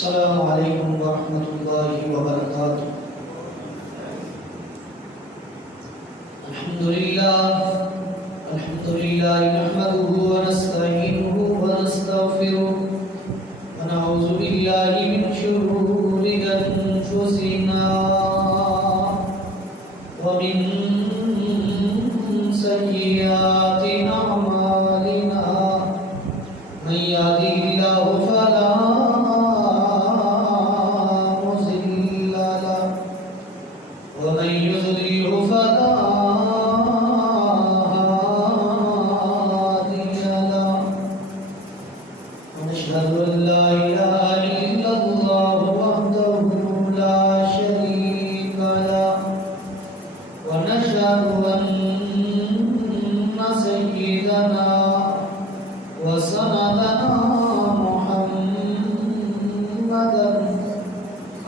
السلام علیکم ورحمۃ اللہ وبرکاتہ۔ الحمد للہ نحمده ونستعینه ونستغفره ونعوذ باللہ من شرور انفسنا ومن سیئات اعمالنا من يهده الله فلا مضل له ومن يضلل فلا هادي له ونشهد أن لا إله إلا الله وحده لا شريك له ونشهد أن سيدنا وسندنا محمدا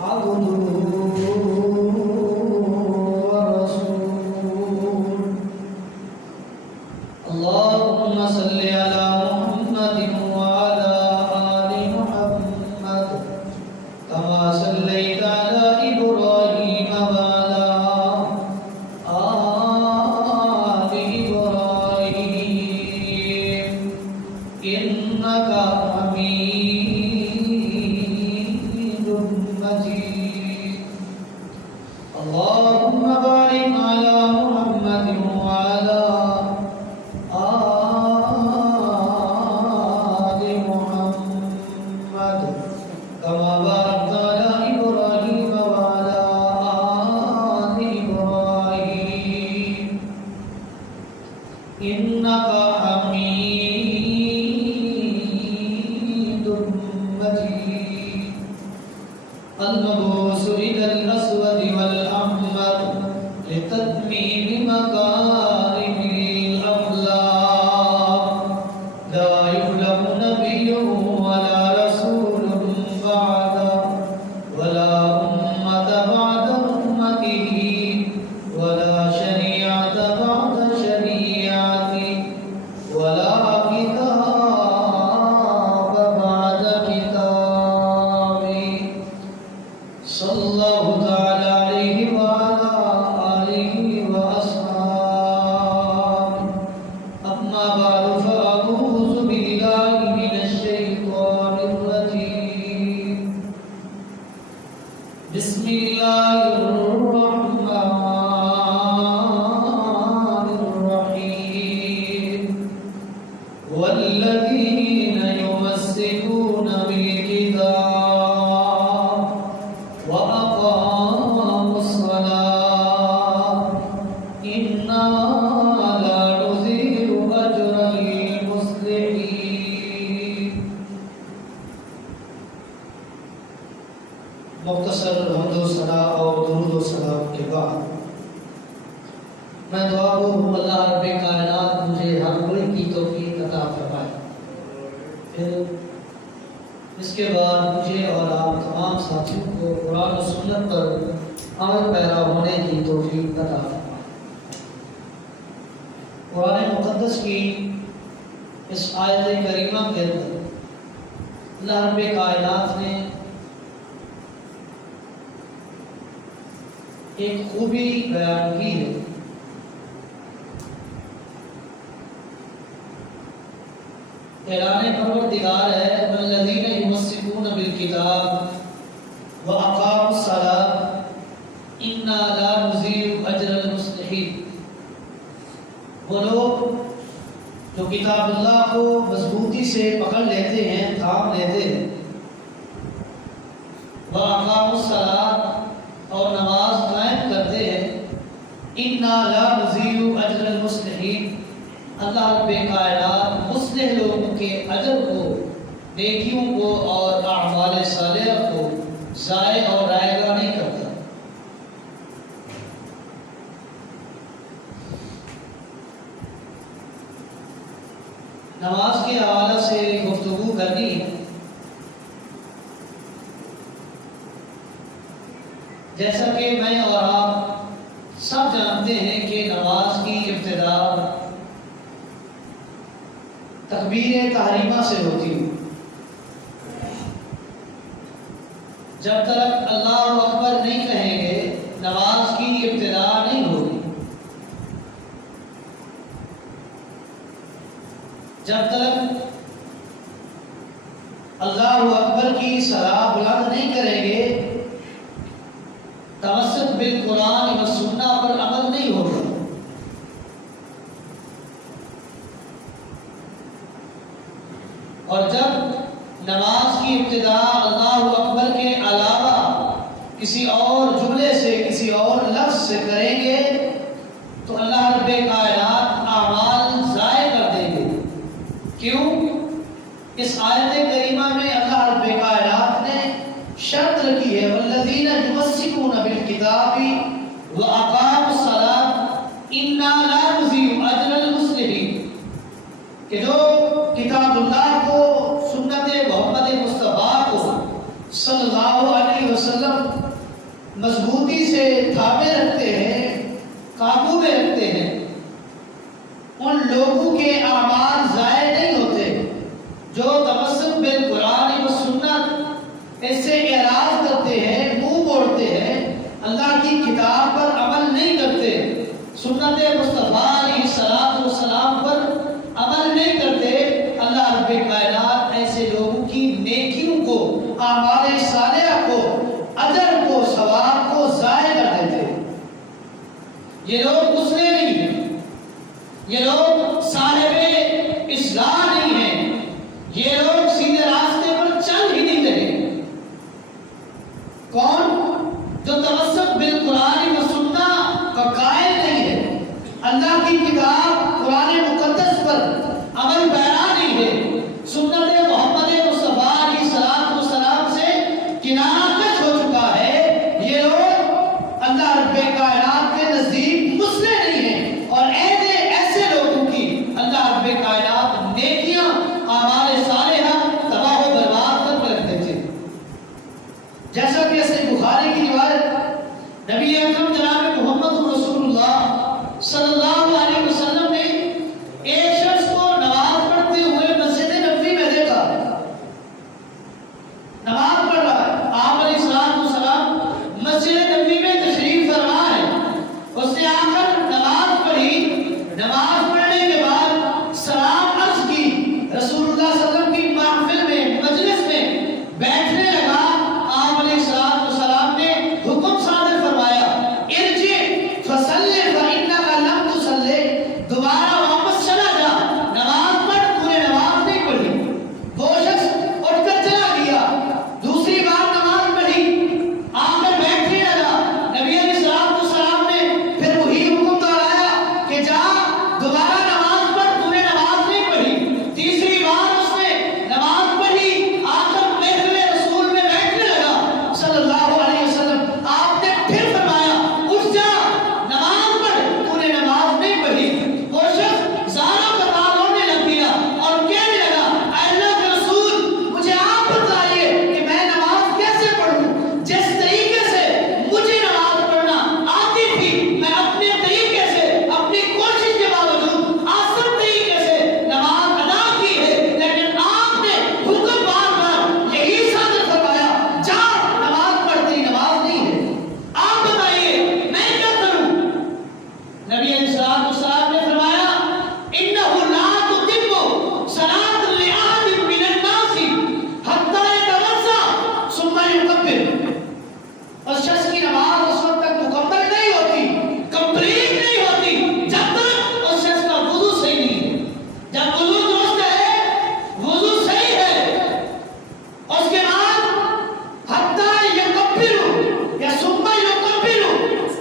عبده ورسوله۔ اللهم صل على محمد وعلى آل محمد كما صليت على إبراهيم وعلى آل إبراهيم إنك حميد مجيد۔ اللهم بارك على محمد وعلى آل محمد كما باركت على إبراهيم وعلى آل إبراهيم إنك حميد مجيد۔ المبعوث إلى الأسود والأحمر لتتميم مكارم الأخلاق، لا يخلق نبي ولا رسول بعده ولا أمة بعد أمته ولا شريعة بعد شريعته ولا كتاب بعد كتابه، صلى الله تعالى عليه وعلى آله وأصحابه۔ أما بعد فأعوذ بالله من الشيطان الرجيم، بسم الله الرحمن الرحيم۔ والذين يمسكون بالكتاب وأقاموا الصلاة إنا لا نضيع أجر المصلحين۔ مختصر حمد و ثنا اور درود و سلام کے بعد میں دعا گو ہوں اللہ رب کائنات مجھے ہر کوئی کی توفیق عطا فرمائے۔ پھر اس کے بعد مجھے اور آپ تمام ساتھیوں کو قرآن و سنت پر عمل پیرا ہونے کی توفیق عطا فرمائے۔ قرآن مقدس کی اس آیت کریمہ کے اندر اللہ رب کائنات نے ایک خوبی بیان کی ہے۔ اعلان پروردگار ہے والذین یمسکون بالکتاب واقاموا الصلاۃ انا لا نضیع اجر المصلحین۔ وہ لوگ جو کتاب اللہ کو مضبوطی سے پکڑ لیتے ہیں، تھام لیتے ہیں، واقاموا الصلاۃ اور نماز قائم کرتے ہیں، انا لا نضیع اجر المصلحین، اللہ رب کائنات مصلح لوگوں کے اجر کو، نیکیوں کو اور اعمال صالحہ کو ضائع اور رائے گاہ نہیں کرتا۔ نماز کے حوالے سے گفتگو کرنی ہے۔ جیسا کہ میں اور آپ سب جانتے ہیں کہ نماز کی ابتدا تکبیر تحریمہ سے ہوتی ہے۔ جب تک اللہ اکبر نہیں کہیں گے نماز کی ابتدا نہیں ہوگی. جب تک اللہ اکبر کی صلاح بلند نہیں کریں گے تمسک بالقرآن و سنہ پر عمل نہیں ہوگا. اور جب نماز کی ابتدا اللہ اکبر کے علاوہ کسی اور جملے سے کسی اور لفظ سے کریں گے تو اللہ رب کائنات اعمال ضائع کر دیں گے. کیوں؟ اس آیت کریمہ میں اللہ رب کائنات نے شرط رکھی ہے والذین یمسکون بالکتاب واقاموا الصلاۃ انا لا نضیع اجر المصلحین، کہ جو کتاب اللہ کو سنت محمد مصطفیٰ کو صلی اللہ علیہ وسلم مضبوطی سے تھامے رکھتے ہیں، قابو میں رکھتے ہیں، ان لوگوں کے اعمال ضائع نہیں ہوتے. جو تمسک بالقرآن و سنت اس سے اعراض کرتے ہیں، منہ موڑتے ہیں، اللہ کی کتاب پر عمل نہیں کرتے، سنت مصطفیٰ علیہ السلام پر عمل نہیں کرتے، اللہ رب کائنات ایسے لوگوں کی نیکیوں کو، اعمال صالحہ کو، اجر کو، ثواب کو ضائع کر دیتے. یہ لوگ مسلم نہیں ہیں، یہ لوگ صاحب اصلاح نہیں ہیں، یہ لوگ سیدھے راستے پر چل ہی نہیں رہے. کون؟ جو تمسک بالقرآن و سنہ کا قائل نہیں ہے، اللہ کی کتاب قرآن مقدس پر عمل پیرا نہیں ہے، سنت محمد مصطفیٰ علیہ السلام سے کنارہ کش ہو چکا ہے، یہ لوگ اللہ رب کائنات کے نزدیک مسلم نہیں ہیں. اور ایسے لوگوں کی اللہ رب کائنات نیکیاں، اعمال صالحہ تباہ و برباد کر کے رکھ دیتے. جیسا کہ صحیح بخاری کی روایت نبی اکرم جناب محمد رسول اللہ صلی اللہ علیہ وسلم نے ایک شخص کو نماز پڑھتے ہوئے مسجد نبوی میں دیکھا. نماز پڑھ رہا ہے، آپ علیہ السلام مسجد نبوی میں تشریف فرما ہے. اس نے آ کر نماز پڑھی، نماز پڑھنے کے بعد سلام عرض کی، رسول اللہ صلی اللہ علیہ وسلم کی محفل میں، مجلس میں بیٹھنے لگا. آپ علیہ السلام نے حکم صادر فرمایا ارجع فصلی فإنک لم تصلی، دوبارہ واپس چلا جا، نماز پڑھ، تو نے نماز نہیں پڑھی. وہ شخص اٹھ کر چلا گیا، دوسری بار نماز پڑھی، آ کر بیٹھنے لگا. نبی علیہ السلام نے پھر وہی حکم دہرایا کہ جا دوبارہ نماز پڑھ، تو نے نماز نہیں پڑھی. تیسری بار اس نے نماز پڑھی، آ کر محفل رسول میں بیٹھنے لگا صلی اللہ علیہ وسلم. آپ نے پھر فرمایا اٹھ جا، نماز پڑھ، تو نے نماز نہیں پڑھی. وہ شخص زاروں کا تاب ہونے لگ گیا اور کہنے لگا اے اللہ کے رسول، مجھے آپ بتائیے کہ میں نماز کیسے پڑھوں؟ جس طریقے سے مجھے نماز پڑھنا آتی تھی، میں اپنے طریقے سے، اپنی کوشش کے باوجود آسان طریقے سے نماز ادا کی ہے، لیکن آپ نے حکم بار بار یہی صادر فرمایا جا نماز پڑھ، تیری نماز نہیں ہے. آپ بتائیے میں کیا کروں؟ نبی علیہ السلام نے فرمایا انہ لا تتم صلاۃ لأحد من الناس حتی یتوضا ثم یکبر. اس شخص کی نماز اس وقت تک مکمل نہیں ہوتی، کمپلیٹ نہیں ہوتی، جب تک اس شخص کا وضو صحیح نہیں ہے. جب وضو درست ہے، وضو صحیح ہے، اس کے بعد حتی یکبر یا ثم یکبر،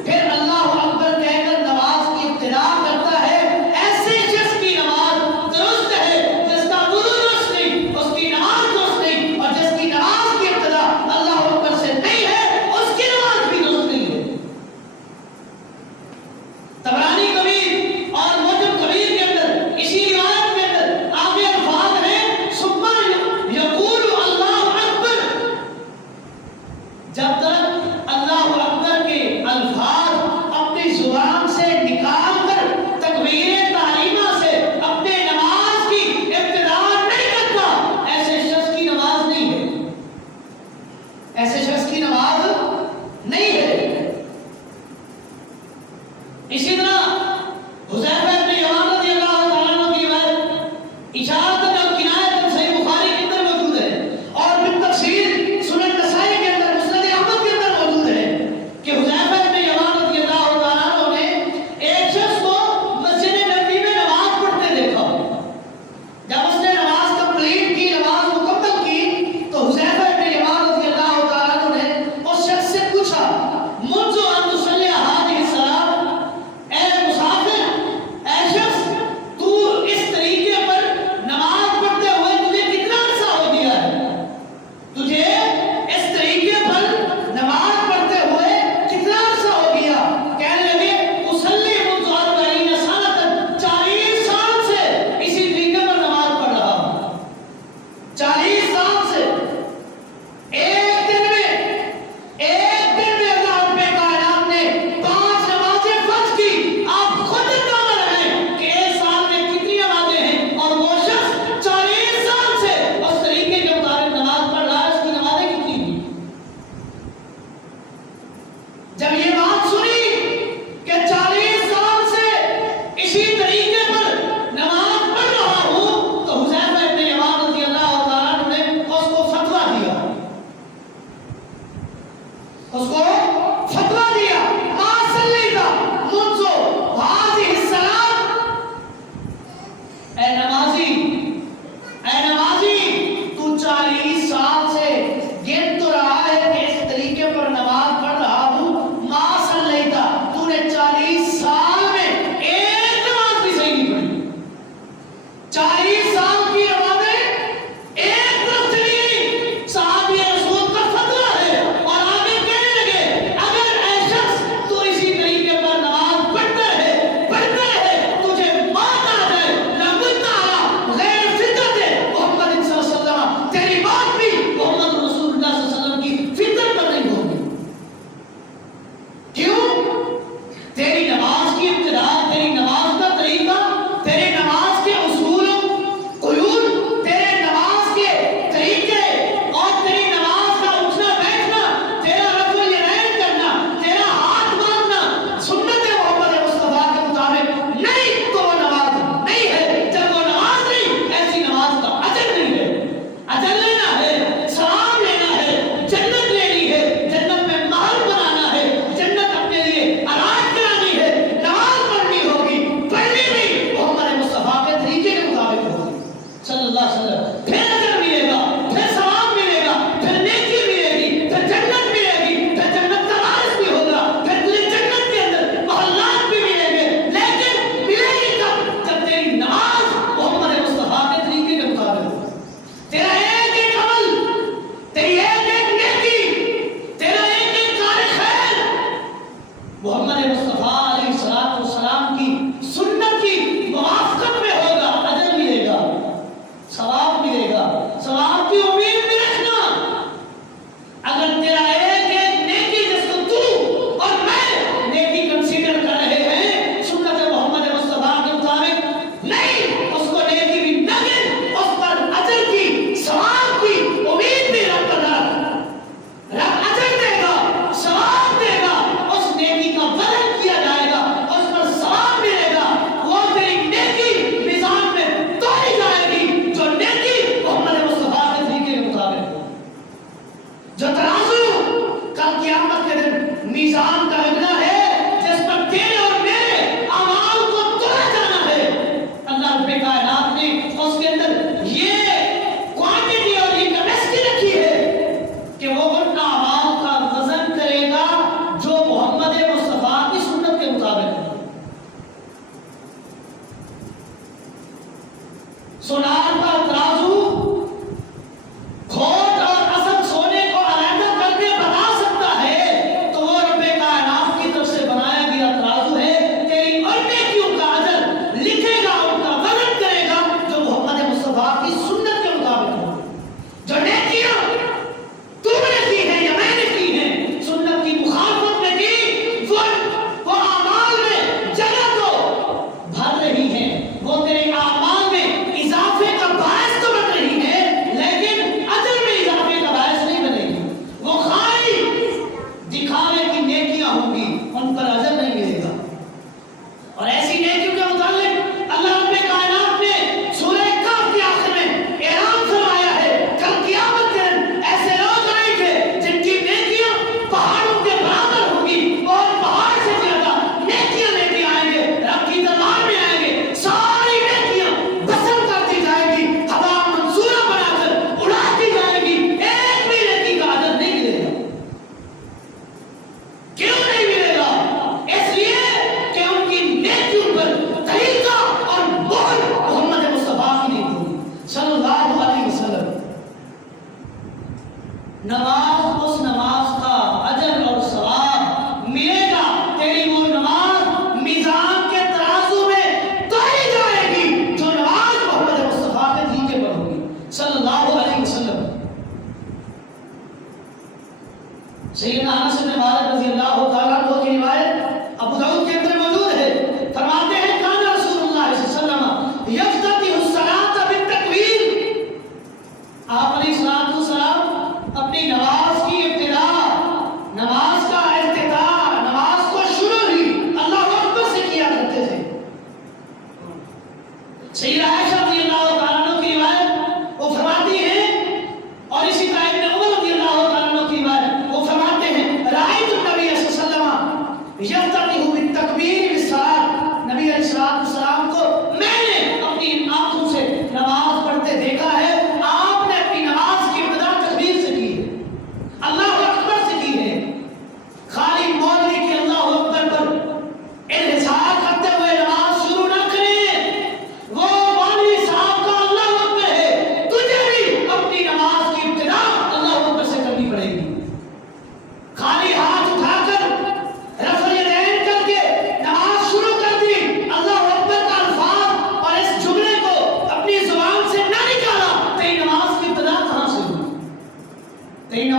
پھر اللہ اکبر کہہ کر نماز کی ابتدا کرتا ہے. ایسے شخص کی نماز درست ہے جس کا وضو درست نہیں، اس کی نماز درست نہیں. اور جس کی نماز کی ابتدا اللہ اکبر سے نہیں ہے، اس کی نماز بھی درست نہیں ہے. طبرانی کبیر اور معجم کبیر کے اندر اسی روایت کے اندر آگے الفاظ ہیں ثم یقول اللہ اکبر. جب تک اللہ اکبر کے الفاظ اپنی زبان سے نکال کر تکبیر تعلیمہ سے اپنے نماز کی ابتدا نہیں کرتا، ایسے شخص کی نماز نہیں ہے. ایسے شخص کی اس کو فتویٰ دیا ما صلیتا منذ هذه الصلاة، اے نمازی تو 40 سال سے گن تو رہا ہے کہ اس طریقے پر نماز پڑھ رہا ہوں، ما صلیتا تو نے 40 سال میں ایک نماز بھی صحیح نہیں پڑھی، 40 سال کی نمازیں ایک طرف چلی گئی، صحابی رسول کا فتویٰ ہے، اور آگے کہنے لگے اگر اے شخص تو اسی طریقے پر نماز پڑھتا ہے تجھے موت آ جائے لابد علی غیر فطرت محمد صلی اللہ علیہ وسلم، تیری موت بھی محمد رسول اللہ صلی اللہ علیہ وسلم کی فطرت پر نہیں ہوگی۔ کیوں؟ تیری نماز کی ابتدا، تیری نماز کا طریقہ، تیری نماز کے اصول قیود، تیرے نماز کے طریقے اور تیری نماز کا اٹھنا بیٹھنا، تیرا رفع الیدین کرنا، تیرا ہاتھ باندھنا سنت محمد مصطفیٰ کے مطابق نہیں تو وہ نماز نہیں ہے۔ جب وہ نماز نہیں، ایسی نماز کا اجر نہیں ہے۔ اجر لینا ہے، ثواب لینا ہے، جنت لینی ہے، جنت میں محل بنانا ہے، جنت اپنے لیے آراج کرانی ہے، نماز پڑھنی ہوگی، پڑھنی بھی محمد مصطفیٰ کے طریقے کے مطابق ہوگی صلی اللہ علیہ وسلم۔ پھر اجر ملے گا، پھر ثواب ملے گا، پھر نیکی ملے گی، پھر جنت ملے گی، پھر جنت کا وارث بھی ہوگا، پھر تجھے جنت کے اندر محلات بھی ملیں گے، لیکن ملے گی کب؟ جب تیری نماز محمد مصطفیٰ کے طریقے کے مطابق ہو، تیرا ایک ایک عمل، تیری ایک ایک نیکی، تیرا ایک ایک کار خیر محمد مصطفیٰ علیہ السلام کی سنت کی موافقت میں ہوگا، اجر ملے گا، ثواب ملے گا، ثواب کی امید بھی رکھنا۔ اگر تیرا ایک ایک نیکی جس کو تو اور میں نیکی کنسیڈر کر رہے ہیں سنت محمد مصطفیٰ کے مطابق نہیں، اس کو نیکی بھی نہ گن، اس پر اجر کی ثواب کی امید بھی رب پر رکھ۔ رب اجر دے گا، ثواب دے گا، اس نیکی کا وزن کیا جائے گا، اس پر ثواب ملے گا، وہ تیری نیکی میزان میں تولی جائے گی جو نیکی محمد مصطفیٰ کے طریقے کے مطابق ہو۔ جو ترازو کل قیامت کے دن میزان کا لگنا ہے، جس پر تیرے اور میرے اعمال کو تولا جانا ہے، اللہ رب کائنات نے اس کے اندر یہ کوانٹٹی اور یہ کیپیسٹی رکھی ہے کہ وہ ان اعمال کا وزن کرے گا جو محمد مصطفیٰ کی سنت کے مطابق ہے۔ سونار کا ترازو کھوٹ اور اصل سونے کو علیحدہ کر کے بتا سکتا ہے، تو وہ رب کائنات کی طرف سے بنایا گیا ترازو ہے، تیری اور نیکیوں کا اجر لکھے گا، ان کا وزن کرے گا جو محمد مصطفیٰ کی سنت کے مطابق ہو۔ جو نیکیاں تو نے کی ہیں یا میں نے کی ہیں سنت کی مخالفت میں کی، وہ اعمال میں جگہ تو بھر رہی ہیں، وہ تیرے اعمال میں اضافے کا باعث تو بن رہی ہے، لیکن اجر میں اضافے کا باعث نہیں بنے گی۔ وہ خالی دکھاوے کی نیکیاں ہوں گی، ان پر اجر نہیں ملے گا۔ اور ایسی نیکیوں کے متعلق اللہ رب کائنات نے سورہ کہف کے آخر میں اعلان فرمایا ہے، کل قیامت کے دن ایسے لوگ آئیں گے جن کی نیکیاں پہاڑوں کے برابر ہوں گی، اور پہاڑ سے زیادہ نیکیاں لے کے آئیں گے، رب کی دربار میں آئیں گے، ساری نیکیاں بسر کرتی جائے گی، ہوا منصورہ بنا کر اڑاتی جائے گی، ایک بھی نیکی کا اجر نہیں ملے گا۔ کیوں نہیں ملے گا؟ اس لیے کہ ان کی نیکیوں پر طریقہ اور مہر محمد مصطفیٰ کی نہیں ہوگی صلی اللہ علیہ وسلم۔ نماز اس نماز کا اجر اور ثواب ملے گا، تیری وہ نماز میزان کے ترازو میں تولی جائے گی جو نماز محمد مصطفیٰ کے طریقے پر ہوگی صلی اللہ علیہ وسلم۔ سیدنا انس بن مالک رضی اللہ تعالیٰ عنہ کی روایت ابو داؤد کے اندر موجود ہے، فرماتے ہیں کان رسول اللہ صلی اللہ علیہ وسلم یفتتح الصلاۃ بالتکبیر، آپ علیہ السلام اپنی نماز کی ابتدا، نماز کا افتتاح، نماز کو شروع ہی اللہ اکبر سے کیا کرتے تھے۔ سیدہ عائشہ رضی اللہ تعالیٰ عنہ کی روایت وہ فرماتی ہیں، اور اسی طرح ابن عمر رضی اللہ تعالیٰ عنہ کی روایت وہ فرماتے ہیں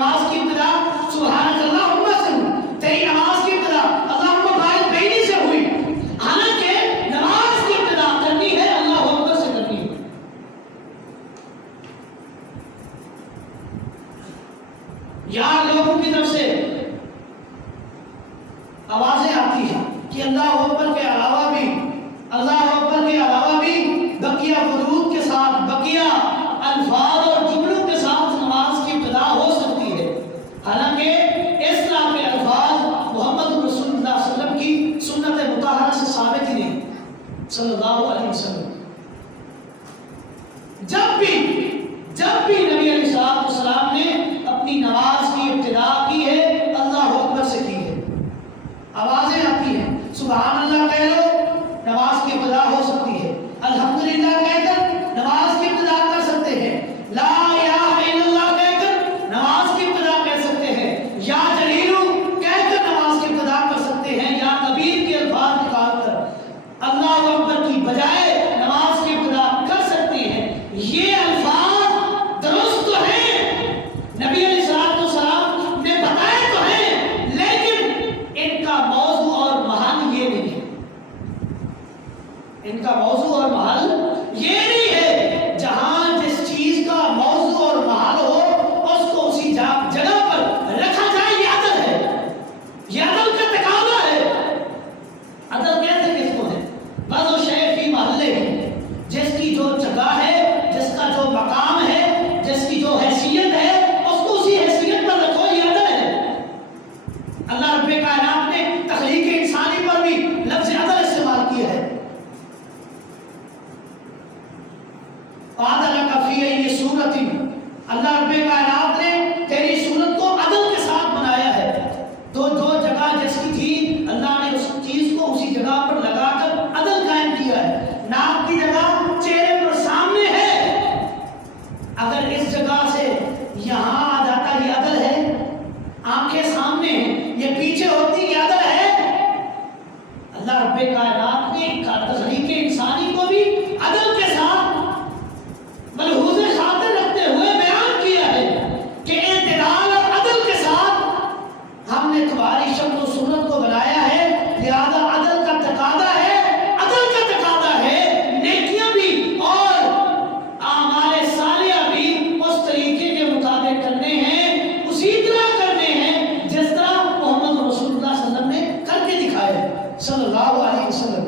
نماز کی ابتدا سبحانک اللہم سے ہوئی، تیری نماز کی ابتدا اللہم بارک بینی سے ہوئی، حالانکہ نماز کی ابتدا کرنی ہے اللہ اکبر سے کرنی ہے۔ یہاں لوگوں کی طرف سے آوازیں آتی ہیں کہ اللہ اکبر کے علاوہ بھی بقیہ حدود کے ساتھ بقیہ الفاظ اور جملوں کے ساتھ نماز کی ابتدا ہو سکتی ہے، حالانکہ اس طرح کے الفاظ محمد رسول اللہ صلی اللہ علیہ وسلم کی سنت مطہرہ سے ثابت ہی نہیں صلی اللہ علیہ وسلم۔ جب بھی نبی علیہ السلام نے اپنی نماز کی ابتدا کی ہے اللہ اکبر سے کی ہے۔ آوازیں آتی ہیں، سبحان اللہ کہہ لو نماز کی ابتدا ہو سکتی ہے، الحمدللہ کہہ کر نماز کی ابتدا کر سکتے ہیں، لا الہ الا اللہ کہہ کر نماز کی ابتدا کر سکتے ہیں، یا جلیل کہہ کر نماز کی ابتدا کر سکتے ہیں، یا کبیر کے الفاظ نکال کر اللہ اکبر کی بجائے نماز کی ابتدا کر سکتے ہیں۔ یہ الفاظ درست تو ہیں، نبی علیہ السلام نے بتائے تو ہیں، لیکن ان کا موضوع اور محل یہ نہیں ہے، ان کا موضوع اور محل یہ نہیں ہے۔ جہاں جس چیز کا موضوع اور محل ہو اس کو اسی جگہ پر رکھا جائے، یہ عدل ہے، یہ عدل کا تقاضا ہے۔ عدل کہتے کس کو ہے؟ بعض شے فی محلے ہے، جس کی جو جگہ ہے، جس کا جو مقام ہے، جس کی جو حیثیت ہے اس کو اسی حیثیت پر رکھو، یہ عدل ہے۔ اللہ رب کائنات نے تخلیق انسانی پر بھی لفظ عدل استعمال کیا ہے۔ وعدل کا فی ای صورت، اللہ رب کائنات نے تیری صورت کو عدل کے ساتھ بنایا ہے۔ تو جو جگہ جس کی تھی اللہ نے اس چیز کو اسی جگہ پر لگا کر عدل قائم کیا ہے۔ ناک کی جگہ چہرے پر سامنے ہے، اگر اس جگہ سے یہاں آ جاتا یہ عدل ہے، آنکھیں سامنے ہیں یہ پیچھے ہوتی یہ عدل ہے۔ اللہ رب کائنات نے تخلیق انسانی کو بھی عدل کے ساتھ ملحوظ خاطر رکھتے ہوئے بیان کیا ہے کہ اعتدال اور عدل کے ساتھ ہم نے تمہاری شکل و صورت کو بنایا ہے، لہذا عدل کا تقاضا ہے، عدل کا تقاضا ہے نیکیاں بھی اور اعمال صالحہ بھی اس طریقے کے مطابق کرنے ہیں، اسی طرح کرنے ہیں جس طرح محمد رسول اللہ صلی اللہ علیہ وسلم نے کر کے دکھایا ہے صلی اللہ علیہ وسلم۔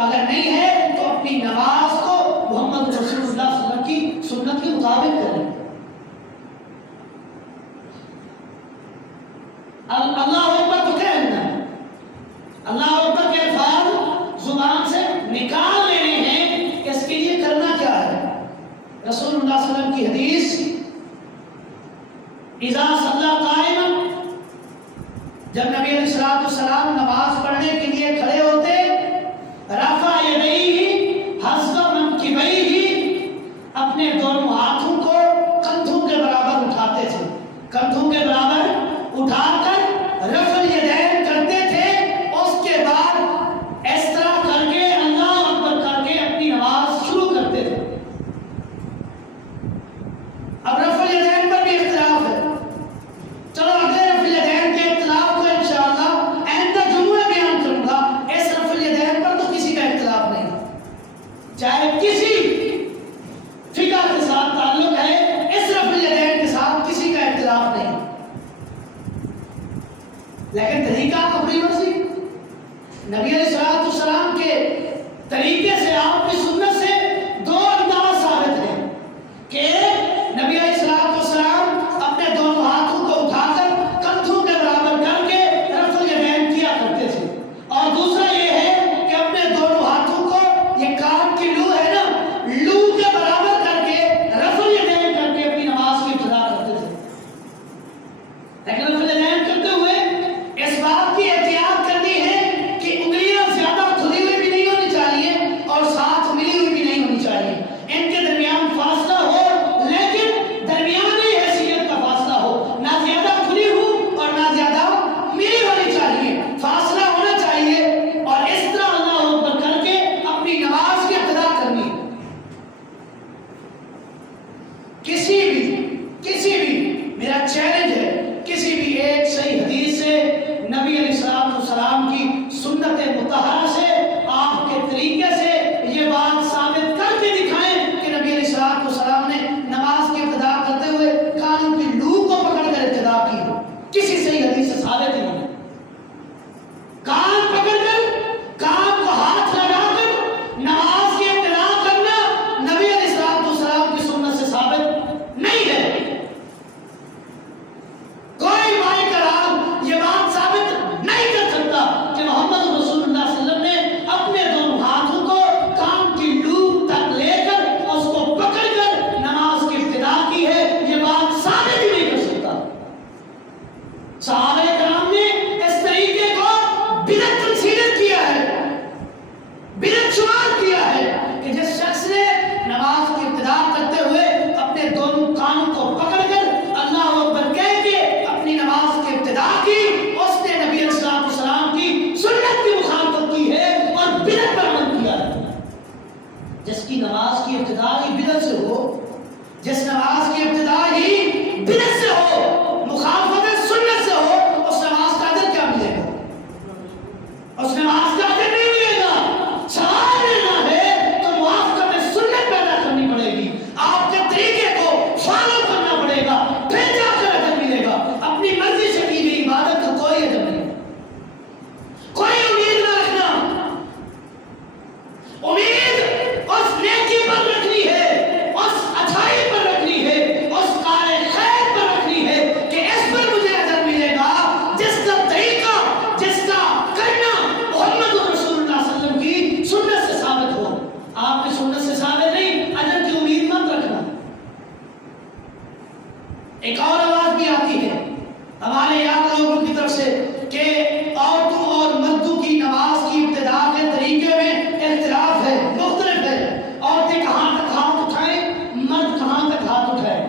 اگر نہیں ہے تو اپنی نماز کو محمد رسول اللہ صلی اللہ علیہ وسلم کی سنت کے مطابق کریں. اللہ اکبر تو کہنا، اللہ اکبر کے الفاظ زبان سے نکال لینے ہیں، اس کے لیے کرنا کیا ہے؟ رسول اللہ صلی اللہ علیہ وسلم کی حدیث، اذا صلی قائما، جب نبی علیہ الصلوۃ والسلام نماز پڑھنے کے لیے کھڑے ہوتے، رفع یدیہ حذو منکبیہ، اپنے دونوں ہاتھوں کو کندھوں کے برابر اٹھاتے تھے، کندھوں کے برابر اٹھا کر رفع الیدین کرتے تھے. اس کے بعد اس طرح کر کے اللہ اکبر کر کے اپنی نماز شروع کرتے تھے. اب رفع الیدین پر بھی اختلاف ہے. چلو اگلے رفع الیدین کے اختلاف کو انشاءاللہ آئندہ جمعہ بیان کروں گا. اس رفع الیدین پر تو کسی کا اختلاف نہیں، چاہے کسی فقہ کے ساتھ تعلق ہے، اس رفع الیدین کے ساتھ کسی کا اختلاف نہیں، لیکن طریقہ اپنی مرضی. نبی علیہ الصلوۃ والسلام کے طریقے سے، آپ کی سنت سے دو انداز ثابت ہیں کہ نبی علیہ الصلوۃ والسلام اپنے دونوں ہاتھوں کو اٹھا کر کندھوں کے برابر کر کے رفع الیدین کیا کرتے تھے، اور دوسرا یہ ہے کہ اپنے دونوں ہاتھوں کو، یہ کان کی لو ہے نا، لو کے برابر کر کے رفع الیدین کر کے اپنی نماز کی ابتدا کرتے تھے. لیکن رفع الیدین کرتے ہوئے اس بات کی احتیاط کرنی ہے کہ انگلیاں زیادہ کھلی ہوئی بھی نہیں ہونی چاہیے اور ساتھ ملی ہوئی بھی نہیں ہونی چاہیے. ان کے درمیان فاصلہ ہو، لیکن درمیانی حیثیت کا فاصلہ ہو، نہ زیادہ کھلی ہو اور نہ زیادہ ملی ہونی چاہیے، فاصلہ ہونا چاہیے. اور اس طرح اللہ اکبر کر کے اپنی نماز کی ابتدا کرنی ہے. کسی بھی میرا چیلنج ہے، کسی بھی ایک صحیح حدیث سے، نبی علیہ الصلوۃ والسلام کی سنت مطہرہ سے، آپ کے طریقے سے یہ بات ثابت کر کے دکھائیں کہ نبی علیہ الصلوۃ والسلام نے نماز کی ابتدا کرتے ہوئے کانوں کی لو کو پکڑ کر ابتدا کی. کسی صحیح حدیث سے ثابت ہی نہیں. کان پکڑ کر، کان کو ہاتھ لگا کر نماز کی ابتدا کرنا نبی علیہ الصلوۃ والسلام کی سنت سے ثابت نہیں ہے. کوئی مائی کرام یہ بات ثابت نہیں کر سکتا کہ محمد رسول اللہ صلی اللہ علیہ وسلم نے اپنے دونوں ہاتھوں کو کان کی لو تک لے کر اس کو پکڑ کر نماز کی ابتدا کی ہے. یہ بات ثابت ہی نہیں کر سکتا. صحابہ کرام نے اس طریقے کو بدعت کنسیڈر کیا ہے، بدعت شمار کیا ہے کہ جس شخص نے نماز کی ابتدا کرتے ہوئے اپنے دونوں کانوں کو پکڑ کر اللہ اکبر کہہ کے اپنی نماز کی ابتدا کی، اس نے نبی علیہ الصلوۃ والسلام کی سنت کی مخالفت کی ہے اور بدعت پر عمل کیا ہے. جس کی نماز کی ابتدا ہی بدعت سے ہو، جس نماز کی ابتدا ہی بدعت سے ہو، مخالفت سنت سے ہو، اس نماز کا اجر کیا ملے گا؟ اس نماز کا اجر نہیں ملے گا. سوال لینا ہے تو موافقت سنت پیدا کرنی پڑے گی، آپ کے طریقے کو فالو کرنا پڑے گا، پھر جا کر اجر ملے گا. اپنی مرضی سے کی گئی عبادت کا کوئی اجر نہیں. کوئی امید نہ رکھنا. امید اس نیکی پر رکھنی ہے، اس اچھائی پر رکھنی ہے، اس کار خیر پر رکھنی ہے کہ اس پر مجھے اجر ملے گا. جس کا طریقہ، جس کا کرنا محمد رسول اللہ صلی اللہ علیہ وسلم کی سنت سے ثابت ہو. آپ کی سنت سے ثابت نہیں، اجر کی امید مت رکھنا. ایک اور آواز بھی آتی ہے ہمارے یاد لوگوں کی طرف سے کہ عورتوں اور مردوں کی نماز کی ابتدا کے طریقے میں اختلاف ہے، مختلف ہے. عورتیں کہاں تک ہاتھ اٹھائیں، مرد کہاں تک ہاتھ اٹھائیں.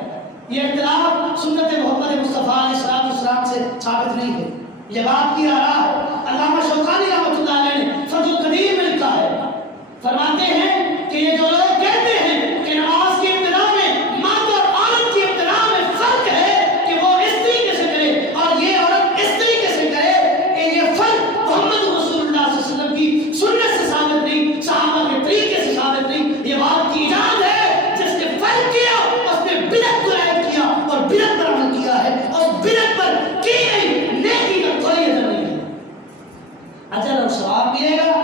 یہ اختلاف سنت محمد مصطفیٰ علیہ الصلوۃ والسلام سے ثابت نہیں ہے. یہ بات کی آراء علامہ شوکانی رحمۃ اللہ علیہ نے فتح القدیر میں لکھا ہے. فرماتے ہیں کہ یہ جو لوگ کہتے ہیں کہ نماز کی ابتدا میں مرد اور عورت کی ابتدا میں فرق ہے کہ وہ اس طریقے سے کرے اور یہ عورت اس طریقے سے کرے، کہ یہ فرق محمد رسول اللہ صلی اللہ علیہ وسلم کی سنت سے ثابت نہیں، صحابہ کے طریقے سے ثابت نہیں. یہ بات کی ایجاد ہے. جس نے فرق کیا اس نے بدعت کو عائد کیا اور بدعت پر عمل کیا ہے. اور بدعت پر کی گئی نیکی کا کوئی اجر نہیں ہے. اجر اور ثواب ملے گا